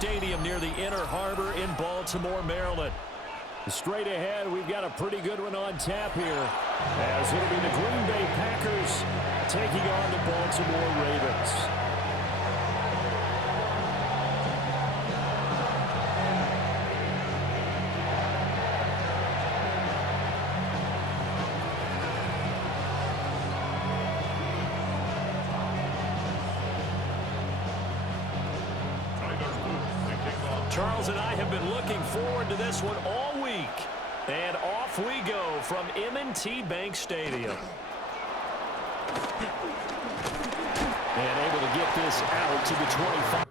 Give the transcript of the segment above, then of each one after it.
Stadium near the Inner Harbor in Baltimore, Maryland. Straight ahead, we've got a pretty good one on tap here, as it'll be the Green Bay Packers taking on the Baltimore Ravens. Charles and I have been looking forward to this one all week. And off we go from M&T Bank Stadium. And able to get this out to the 25.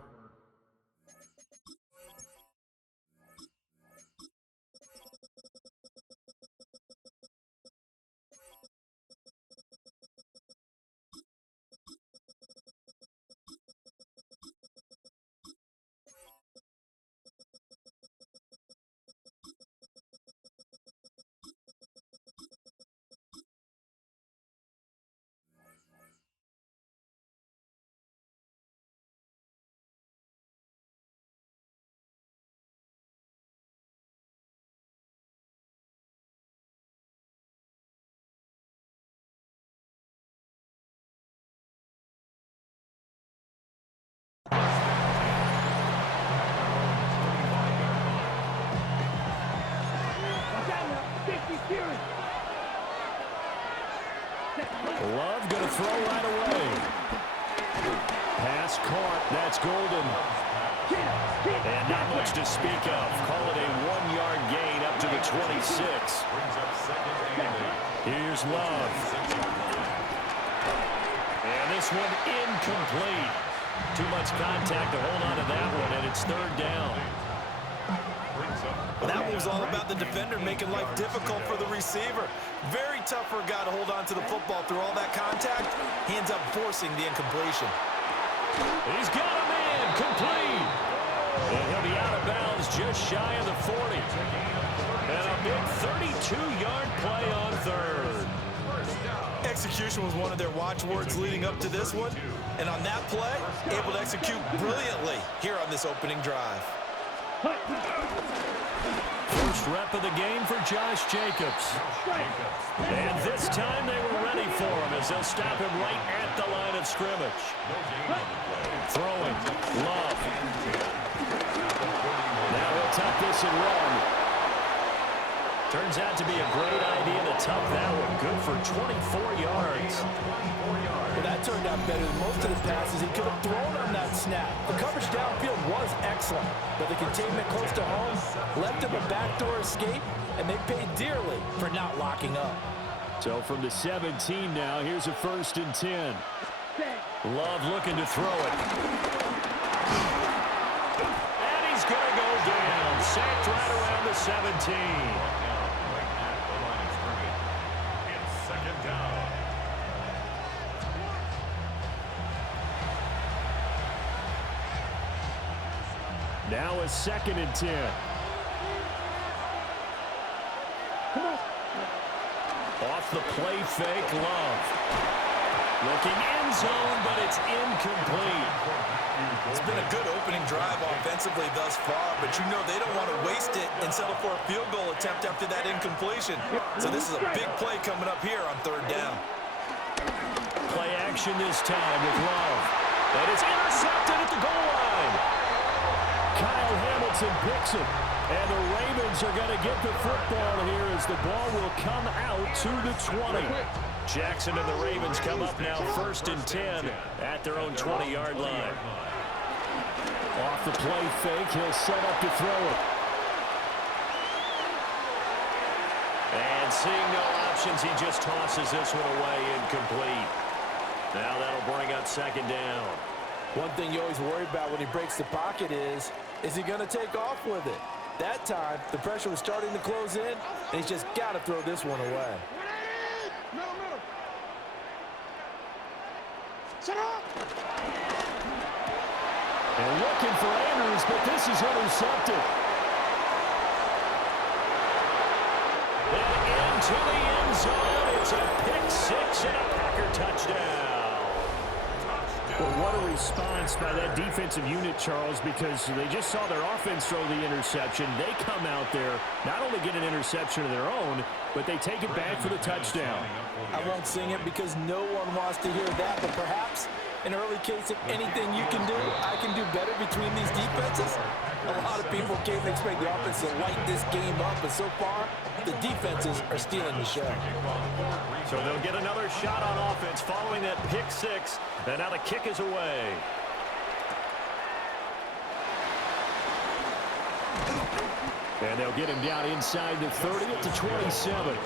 Love going to throw right away. Pass caught. That's Golden. And not much to speak of. Call it a 1-yard gain up to the 26. Here's Love. And this one incomplete. Too much contact to hold on to that one, and it's third down. Well, that was all about the defender making life difficult for the receiver. Very tough for a guy to hold on to the football through all that contact. He ends up forcing the incompletion. He's got a man complete. And he'll be out of bounds just shy of the 40. And a big 32-yard play on third. Execution was one of their watchwords leading up to this one. And on that play, able to execute brilliantly here on this opening drive. First rep of the game for Josh Jacobs. And this time they were ready for him as they'll stop him right at the line of scrimmage. Throwing. Love. Now he'll tuck this and run. Turns out to be a great idea to tuck that one. Good for 24 yards. Well, that turned out better than most of the passes he could have thrown on that snap. The coverage downfield was excellent, but the containment close to home left him a backdoor escape, and they paid dearly for not locking up. So from the 17 now, here's a 1st and 10. Love looking to throw it. And he's going to go down. Sacked right around the 17. Now a 2nd and 10. Off the play fake, Love. Looking end zone, but it's incomplete. It's been a good opening drive offensively thus far, but you know they don't want to waste it and settle for a field goal attempt after that incompletion. So this is a big play coming up here on 3rd down. Play action this time with Love. And it's intercepted at the goal line. Kyle Hamilton picks it, and the Ravens are going to get the football here as the ball will come out to the 20. Jackson and the Ravens come up now 1st and 10 at their own 20-yard line. Off the play fake, he'll set up to throw it. And seeing no options, he just tosses this one away incomplete. Now that'll bring up 2nd down. One thing you always worry about when he breaks the pocket is he going to take off with it? That time, the pressure was starting to close in, and he's just got to throw this one away. And looking for Andrews, but this is intercepted. And into the end zone. It's a pick six and a Packer touchdown. Well, what a response by that defensive unit, Charles, because they just saw their offense throw the interception. They come out there, not only get an interception of their own, but they take it back for the touchdown. I won't sing it because no one wants to hear that, but perhaps an early case of anything you can do, I can do better between these defenses. A lot of people came to expect the offense to light this game up, but so far, the defenses are stealing the show. So they'll get another shot on offense following that pick six, and now the kick is away. And they'll get him down inside the 30 at the 27.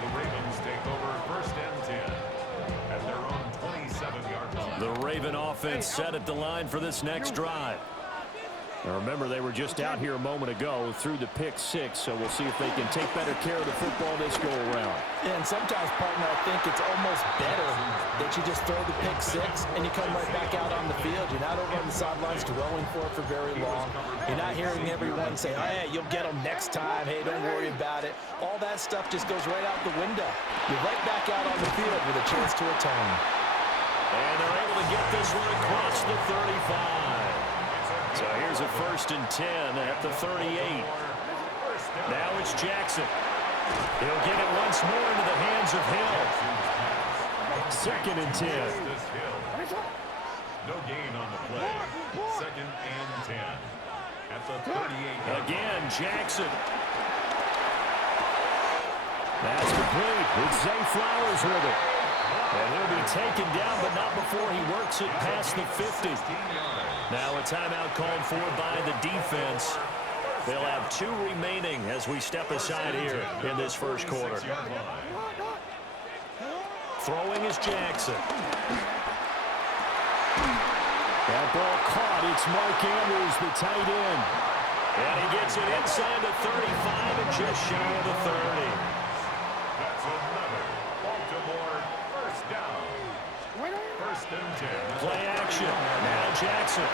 The Ravens take over first and 10 at their own 27-yard line. The Raven offense set at the line for this next drive. Now remember, they were just out here a moment ago through the pick six, so we'll see if they can take better care of the football this go-around. Yeah, and sometimes, partner, I think it's almost better that you just throw the pick six and you come right back out on the field. You're not over on the sidelines dwelling for it for very long. You're not hearing everyone say, hey, you'll get them next time. Hey, don't worry about it. All that stuff just goes right out the window. You're right back out on the field with a chance to atone. And they're able to get this one across the 35. So here's a first and 10 at the 38. Now it's Jackson. He'll get it once more into the hands of Hill. Second and 10. No gain on the play. Second and 10 at the 38. Again, Jackson. That's complete. It's Zay Flowers with it. And he'll be taken down, but not before he works it past the 50. Now a timeout called for by the defense. They'll have 2 remaining as we step aside here in this first quarter. Throwing is Jackson. That ball caught. It's Mark Andrews, the tight end. And he gets it inside the 35 and just shy of the 30. That's another Baltimore first down. First and 10. Play action. Now Jackson.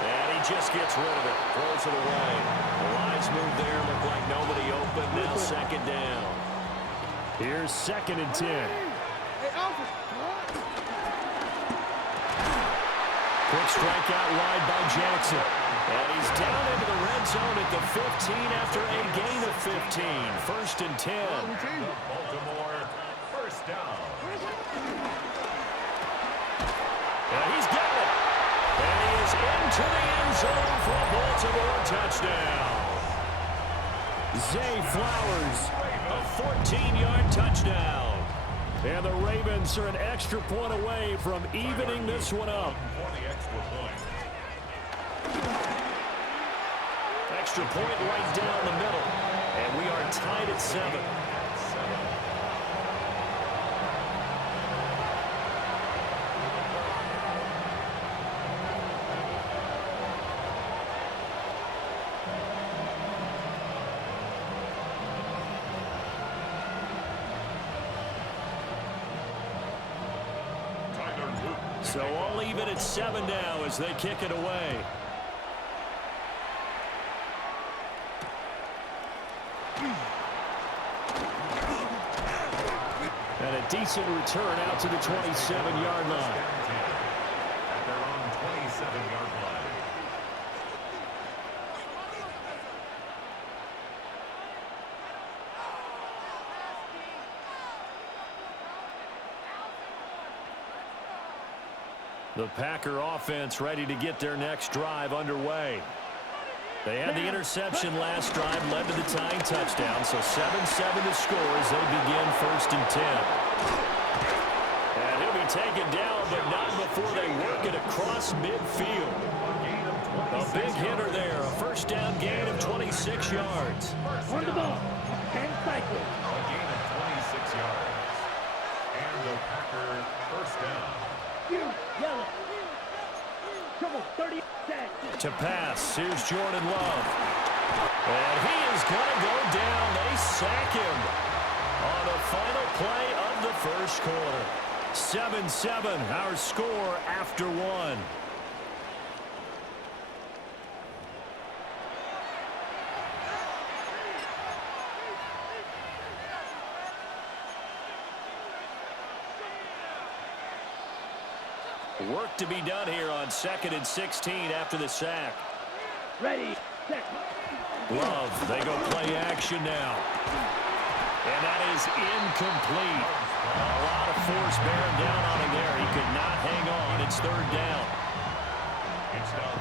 And he just gets rid of it. Throws it away. The lines move there. Look like nobody open. Now second down. Here's second and 10. Quick strikeout wide by Jackson. And he's down into the red zone at the 15 after a gain of 15. First and 10. Baltimore first down. And he's got it. And he is into the end zone for a Baltimore touchdown. Zay Flowers, a 14-yard touchdown. And the Ravens are an extra point away from evening this one up. For the extra point. Extra point right down the middle. And we are tied at 7. So all even at 7 now as they kick it away. And a decent return out to the 27-yard line. At their own 27-yard line. The Packer offense ready to get their next drive underway. They had the interception last drive, led to the tying touchdown, so 7-7 to score as they begin first and 10. And he'll be taken down, but not before they work it across midfield. A big hitter there, a first down gain of 26 yards. On the ball, and cycle. A gain of 26 yards. And the Packer first down. Yellow. Come on, 30 seconds. To pass, here's Jordan Love. And he is going to go down. They sack him on the final play of the first quarter. 7-7, our score after 1. Work to be done here on 2nd and 16 after the sack. Ready, set. Love, they go play action now. And that is incomplete. A lot of force bearing down on him there. He could not hang on. It's 3rd down.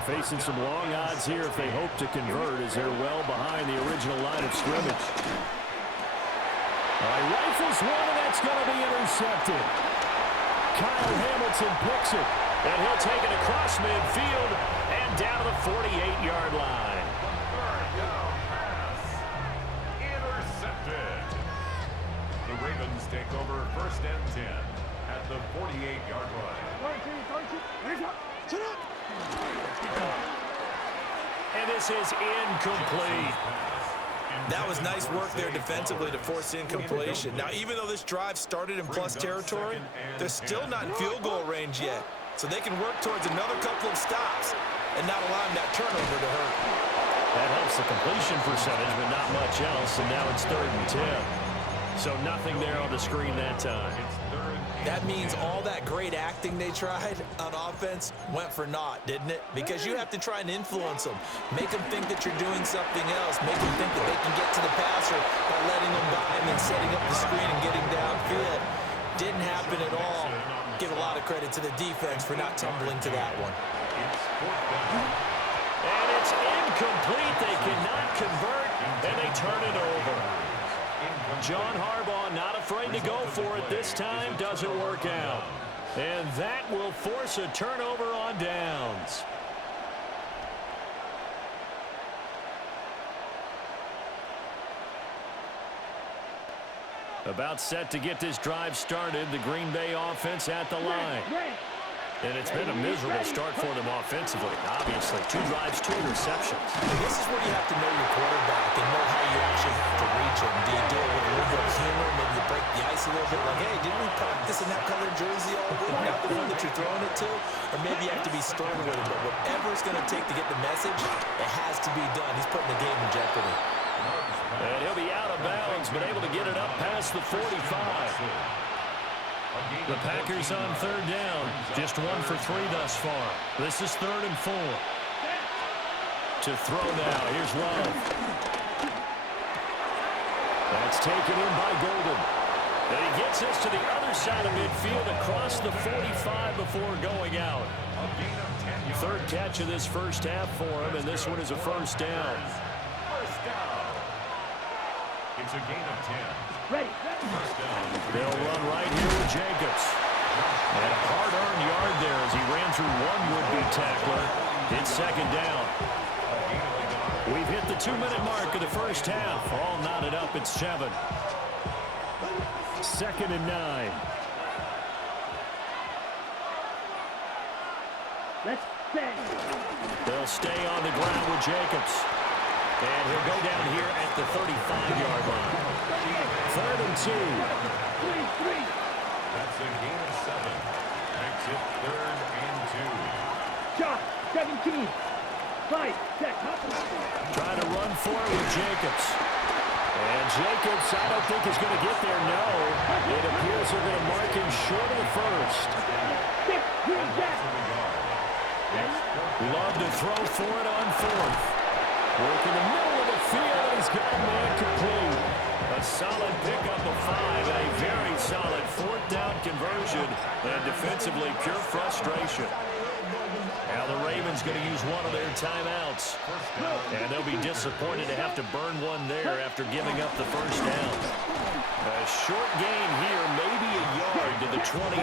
Facing some long odds here if they hope to convert as they're well behind the original line of scrimmage. All right, rifles one, and that's going to be intercepted. Kyle Hamilton picks it, and he'll take it across midfield and down to the 48-yard line. Third down pass. Intercepted. The Ravens take over 1st and 10 at the 48-yard line. And this is incomplete. That was nice work there defensively to force incompletion. Now, even though this drive started in plus territory, they're still not in field goal range yet. So they can work towards another couple of stops and not allowing that turnover to hurt. That helps the completion percentage, but not much else. And now it's 3rd and 10. So nothing there on the screen that time. That means all that great acting they tried on offense went for naught, didn't it? Because you have to try and influence them. Make them think that you're doing something else. Make them think that they can get to the passer by letting them by and then setting up the screen and getting downfield. Didn't happen at all. Give a lot of credit to the defense for not tumbling to that one. And it's incomplete. They cannot convert, and they turn it over. John Harbaugh not afraid to go for it this time. Doesn't work out. And that will force a turnover on downs. About set to get this drive started. The Green Bay offense at the line. And it's been a miserable start for them offensively. Obviously, 2 drives, 2 interceptions. This is where you have to know your quarterback and know how you actually have to reach him. Do you do it with a little bit of humor? Maybe you break the ice a little bit like, hey, didn't we practice in that colored jersey all week? Not the one that you're throwing it to? Or maybe you have to be stern with him. But whatever it's going to take to get the message, it has to be done. He's putting the game in jeopardy. And he'll be out of bounds, but able to get it up past the 45. The Packers on 3rd down. Just 1 for 3 thus far. This is 3rd and 4. To throw now. Here's Love. That's taken in by Golden. And he gets us to the other side of midfield across the 45 before going out. 3rd catch of this first half for him, and this one is a 1st down. It's a gain of 10. Ready. They'll run right here with Jacobs. And a hard-earned yard there as he ran through one would-be tackler. It's 2nd down. We've hit the 2-minute mark of the first half. All knotted up at 7. 2nd and 9. Let's set. They'll stay on the ground with Jacobs. And he'll go down here at the 35-yard line. 3rd and 2. 3. That's a gain of 7. Makes it 3rd and 2. Shot. 17. 5. Set. Trying to run for it with Jacobs. And Jacobs, I don't think is going to get there, no. It appears they're going to mark him short of the 1st. 6. Love to throw for it on 4th. Work in the middle of the field, and he's got a man complete. A solid pickup of 5 and a very solid 4th down conversion. And defensively, pure frustration. Now the Ravens going to use one of their timeouts. And they'll be disappointed to have to burn one there after giving up the 1st down. A short gain here, maybe a yard to the 29.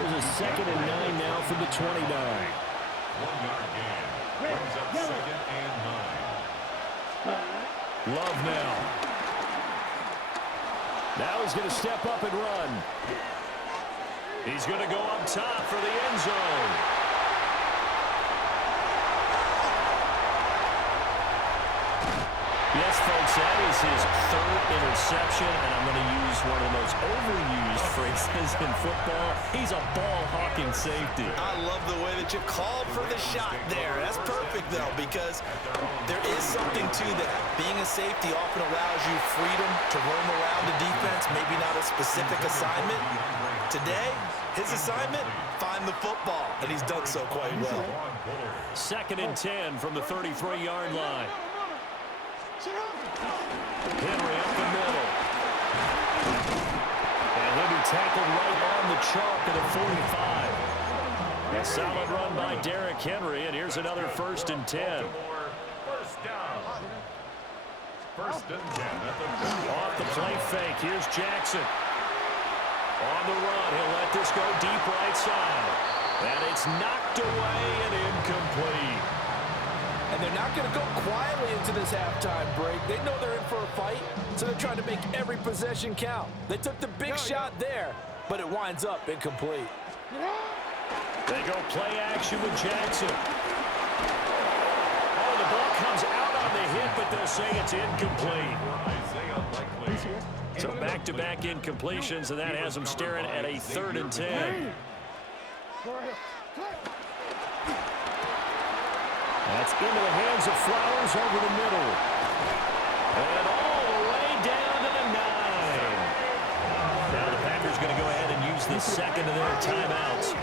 Here's a 2nd and 9 now from the 29. 1-yard gain. Brings up 2nd and 9. Love now. Now he's going to step up and run. He's going to go up top for the end zone. Yes, folks, that is his third interception, and I'm going to use one of the most overused phrases in football. He's a ball-hawking safety. I love the way that you called for the shot there. That's perfect, though, because there is something to that. Being a safety often allows you freedom to roam around the defense, maybe not a specific assignment. Today, his assignment, find the football, and he's done so quite well. 2nd and 10 from the 33-yard line. Henry up the middle. And he'll be tackled right on the chalk at the 45. A solid run by Derrick Henry, and here's another 1st and 10. First down. 1st and 10 at the Off the play fake, here's Jackson. On the run, he'll let this go deep right side. And it's knocked away and incomplete. And they're not going to go quietly into this halftime break. They know they're in for a fight, so they're trying to make every possession count. They took the big shot there, but it winds up incomplete. They go play action with Jackson. Oh, the ball comes out on the hit, but they'll say it's incomplete. So back-to-back incompletions, and that has them staring at a 3rd and 10. That's into the hands of Flowers over the middle. And all the way down to the 9. Now the Packers going to go ahead and use the 2nd of their timeouts,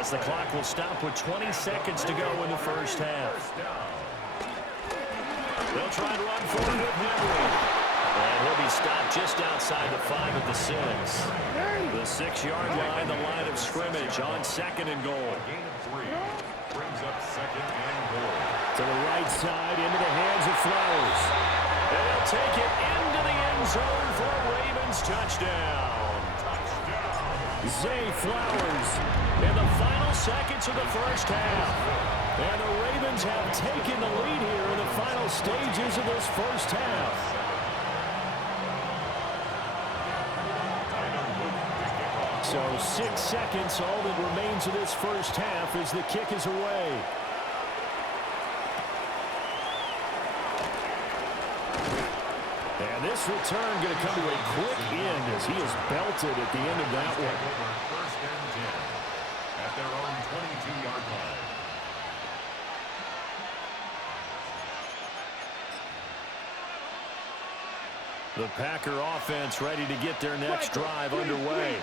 as the clock will stop with 20 seconds to go in the 1st half. They'll try and run forward with Henry. And he'll be stopped just outside the 5 at the 6. The 6-yard line, the line of scrimmage on 2nd and goal. Brings up 2nd and goal. To the right side, into the hands of Flowers. And they'll take it into the end zone for a Ravens touchdown. Zay Flowers in the final seconds of the 1st half. And the Ravens have taken the lead here in the final stages of this 1st half. So 6 seconds, all that remains of this 1st half as the kick is away. And this return going to come to a quick end as he is belted at the end of that one. 1st and 10 at their own 22-yard line. The Packer offense ready to get their next drive underway.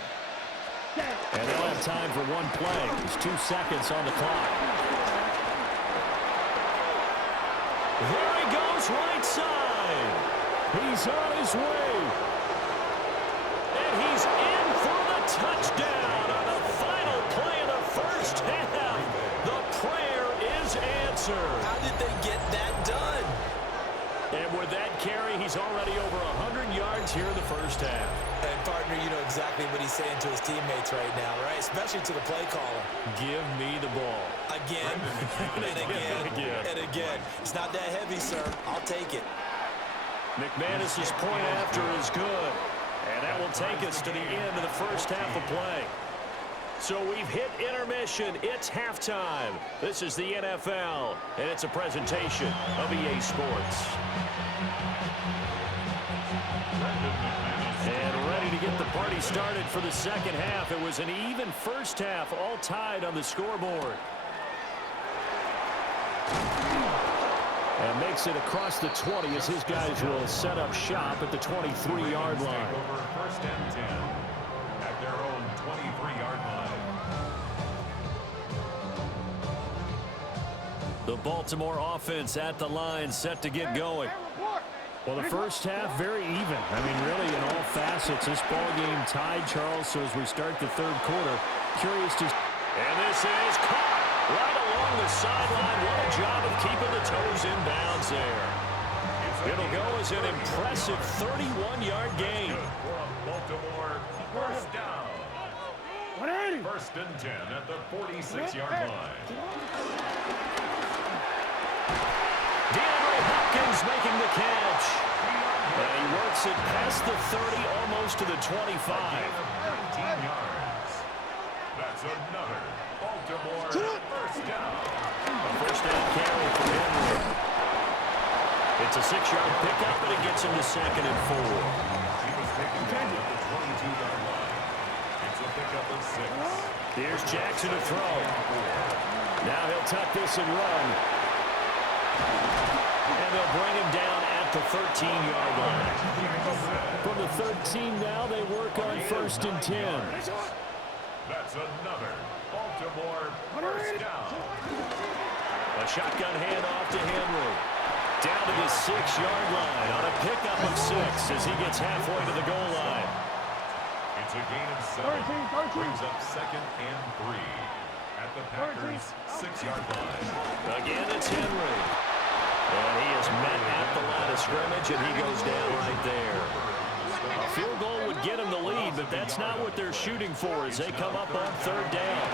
And they'll have time for one play. There's 2 seconds on the clock. There he goes, right side. He's on his way. And he's in for the touchdown on the final play of the 1st half. The prayer is answered. How did they get that done? And with that carry, he's already over 100 yards here in the 1st half. And, partner, you know exactly what he's saying to his teammates right now, right? Especially to the play caller. Give me the ball. Again, and again, and again. It's not that heavy, sir. I'll take it. McManus's point after is good. And that will take us to the end of the 1st half of play. So we've hit intermission. It's halftime. This is the NFL, and it's a presentation of EA Sports. And ready to get the party started for the 2nd half. It was an even 1st half, all tied on the scoreboard. And makes it across the 20 as his guys will set up shop at the 23-yard line. Over 1st and 10 at their own 23-yard line. The Baltimore offense at the line, set to get going. Well, the 1st half, very even. I mean, really, in all facets, this ball game tied, Charles. So as we start the 3rd quarter, curious to... And this is caught right along the sideline. What a job of keeping the toes in bounds there. It'll go as an impressive 31-yard gain. Baltimore, 1st down. 1st and 10 at the 46-yard line. DeAndre Hopkins making the catch. And he works it past the 30, almost to the 25. 19 yards. That's another Baltimore 1st down. A 1st down carry for Henry. It's a 6-yard pickup, and it gets him to 2nd and 4. He was taken down at the 22-yard line. It's a pickup of 6. Here's Jackson to throw. Now he'll tuck this and run. And they'll bring him down at the 13-yard line. From the 13 now, they work on 1st and 10. That's another Baltimore first down. A shotgun handoff to Henry. Down to the 6-yard line on a pickup of 6 as he gets halfway to the goal line. It's a gain of 7. Brings up 2nd and 3 at the Packers' 6-yard line. Again, it's Henry. And he is met at the line of scrimmage, and he goes down right there. A field goal would get him the lead, but that's not what they're shooting for as they come up on 3rd down.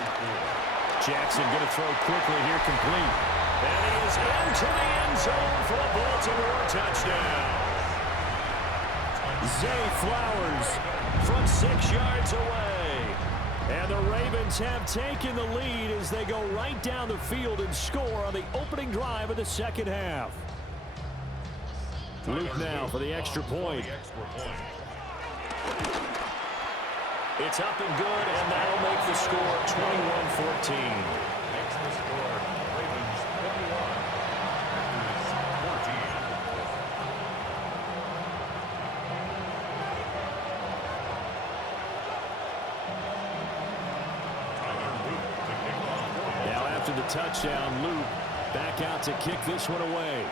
Jackson going to throw quickly here, complete. And he is into the end zone for a Baltimore touchdown. Zay Flowers from 6 yards away. And the Ravens have taken the lead as they go right down the field and score on the opening drive of the 2nd half. Luke now for the extra point. It's up and good, and that'll make the score 21-14. Makes the score Ravens 21, Packers 14. Now after the touchdown, Luke back out to kick this one away.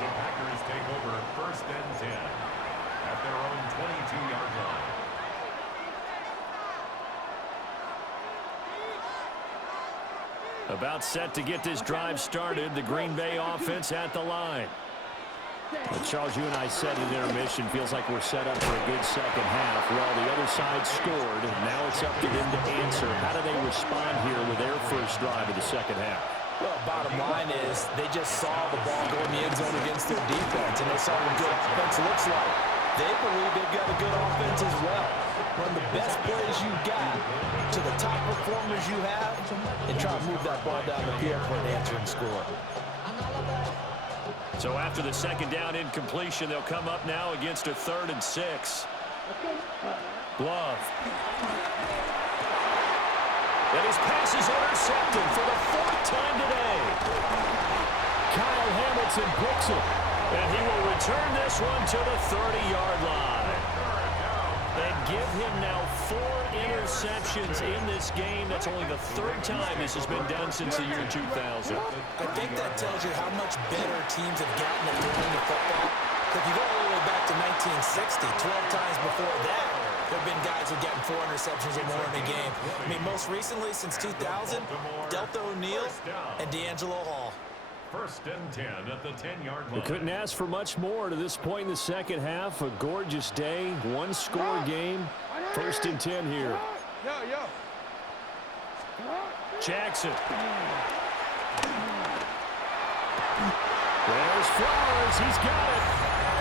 The Packers take over 1st and 10 at their own 22-yard line. About set to get this drive started. The Green Bay offense at the line. Well, Charles, you and I said in intermission, feels like we're set up for a good 2nd half. Well, the other side scored, and now it's up to them to answer. How do they respond here with their first drive of the 2nd half? Well, bottom line is they just saw the ball go in the end zone against their defense, and they saw what good offense looks like. They believe they've got a good offense as well. Run the best plays you've got to the top performers you have and try to move that ball down the field for an answering score. So after the 2nd down incompletion, they'll come up now against a 3rd and 6. Glove. And his pass is intercepted for the 4th time today. Kyle Hamilton picks it, and he will return this one to the 30-yard line. And give him now 4 interceptions in this game. That's only the 3rd time this has been done since the year 2000. I think that tells you how much better teams have gotten at throwing the football. If you go all the way back to 1960, 12 times before that, there have been guys who are getting 4 interceptions or more in a game. I mean, most recently, since 2000, Delta O'Neal and D'Angelo Hall. 1st and 10 at the 10-yard line. We couldn't ask for much more to this point in the 2nd half. A gorgeous day, 1-score game. 1st and 10 here. Jackson. There's Flowers. He's got it.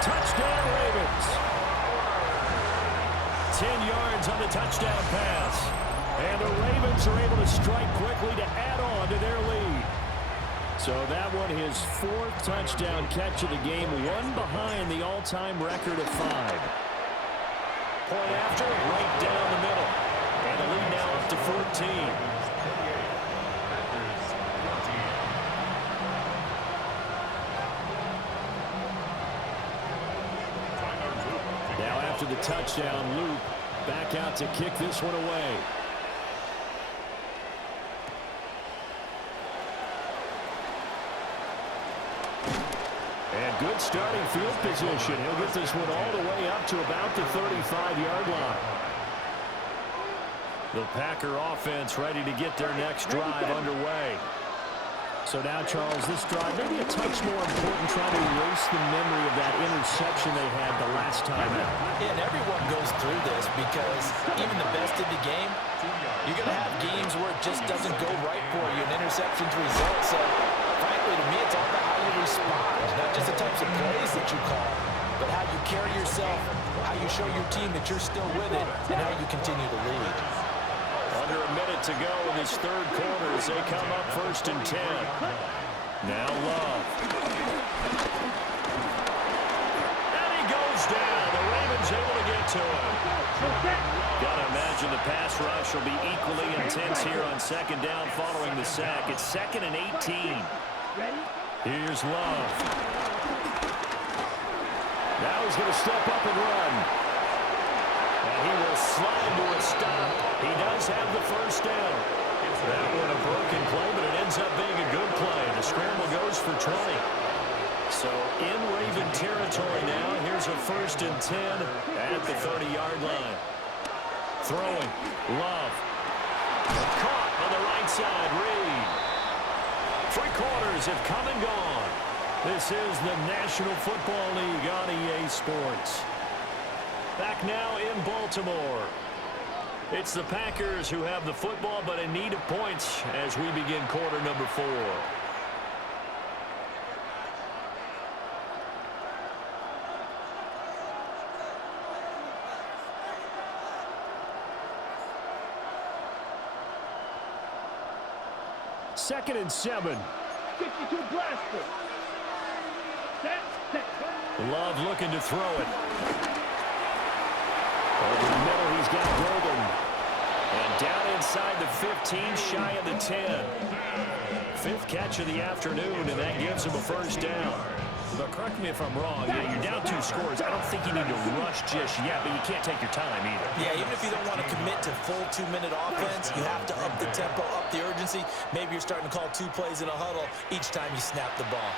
Touchdown, Ravens. 10 yards on the touchdown pass. And the Ravens are able to strike quickly to add on to their lead. So that one, his 4th touchdown catch of the game, one behind the all-time record of 5. Point after, right down the middle. And the lead now up to 14. Now after the touchdown, Luke back out to kick this one away. And good starting field position. He'll get this one all the way up to about the 35-yard line. The Packer offense ready to get their next drive underway. So now, Charles, this drive maybe a touch more important, trying to erase the memory of that interception they had the last time out. Yeah, and everyone goes through this because even the best of the game, you're going to have games where it just doesn't go right for you, and interceptions result. So, frankly, to me, it's all about how you respond, not just the types of plays that you call, but how you carry yourself, how you show your team that you're still with it, and how you continue to lead. Under a minute to go in this third quarter as they come up 1st and 10. Now Love. And he goes down. The Ravens able to get to him. Gotta imagine the pass rush will be equally intense here on 2nd down following the sack. It's 2nd and 18. Here's Love. Now he's going to step up and run. And he will slide to a stop. He does have the 1st down. That one a broken play, but it ends up being a good play. The scramble goes for 20. So in Raven territory now. Here's a 1st and 10 at the 30-yard line. Throwing. Love. Caught on the right side. Reed. 3 quarters have come and gone. This is the National Football League on EA Sports. Back now in Baltimore. It's the Packers who have the football, but in need of points as we begin quarter number 4. Second and 7. 52 blaster. Set. Love looking to throw it. Over the middle, he's got Golden. And down inside the 15, shy of the 10. 5th catch of the afternoon, and that gives him a 1st down. But correct me if I'm wrong, you're down 2 scores. I don't think you need to rush just yet, but you can't take your time either. Yeah, even if you don't want to commit to full 2-minute offense, you have to up the tempo, up the urgency. Maybe you're starting to call 2 plays in a huddle each time you snap the ball.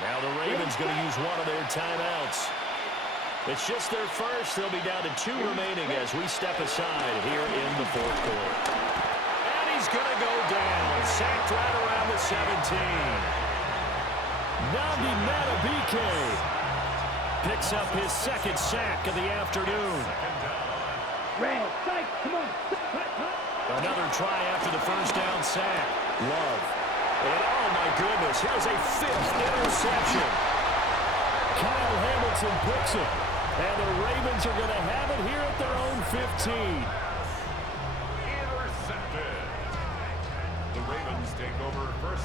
Now the Ravens going to use one of their timeouts. It's just their first. They'll be down to 2 remaining as we step aside here in the 4th quarter. And he's going to go down. Sacked right around the 17. Nandi Matabike picks up his 2nd sack of the afternoon. Red, sight, come on. Another try after the 1st down sack. Love. And oh my goodness, here's a 5th interception. Kyle Hamilton picks it. And the Ravens are going to have it here at their own 15. Intercepted. The Ravens take over 1st